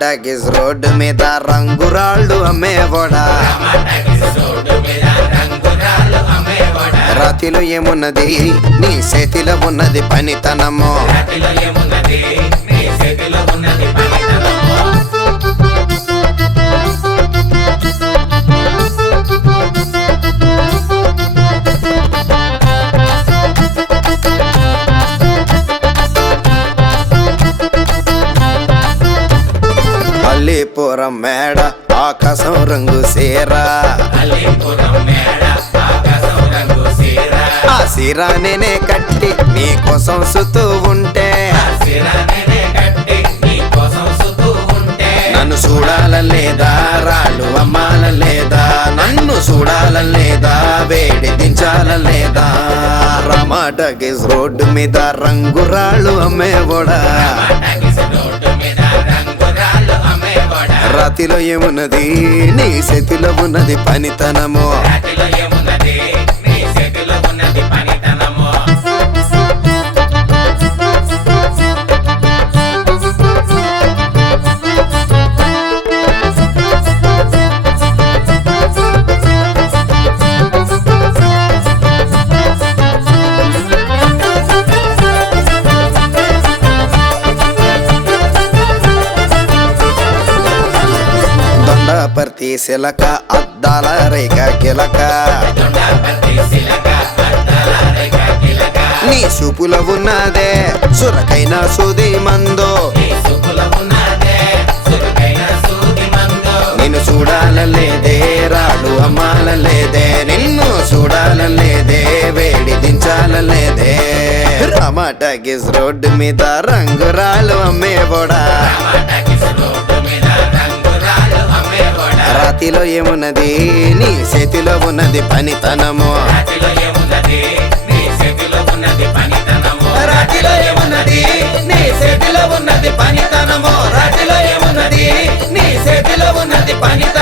talkies road మీద రంగురాళ్ళు అమ్మేవాడా రాతిలో ఏమున్నది నీ చేతిలో ఉన్నది పనితనము అల్లీపురం మేడ ఆకాశం రంగు సీరా ఆ సీరా నేనే కట్టి నీ కోసం సుతూ ఉంటే నన్ను చూడాలలేదా రాళ్ళు అమ్మాలలేదా నన్ను చూడాలలేదా వేడి దించాలలేదా టాకీస్ రోడ్డు మీద రంగురాళ్ళు అమ్మేవాడా రాతిలో ఏమున్నది నీ చేతిలో ఉన్నది పనితనము ప్రతి శిలక అద్దాల రేఖ కిలక నీ చూపులో ఉన్నదే సురకైన సూది మందో నిన్ను చూడాలలేదే రాళ్ళు అమ్మాలలేదే నిన్ను చూడాలలేదే వేడి దించాలలేదే టాకీస్ రోడ్డు మీద రంగురాళ్ళు అమ్మేవాడా రాతిలో ఏమున్నది నీ చేతిలో ఉన్నది పనితనము రాతిలో ఏమున్నది నీ చేతిలో ఉన్నది పనితనము రాతిలో ఏమున్నది నీ చేతిలో ఉన్నది పనితనము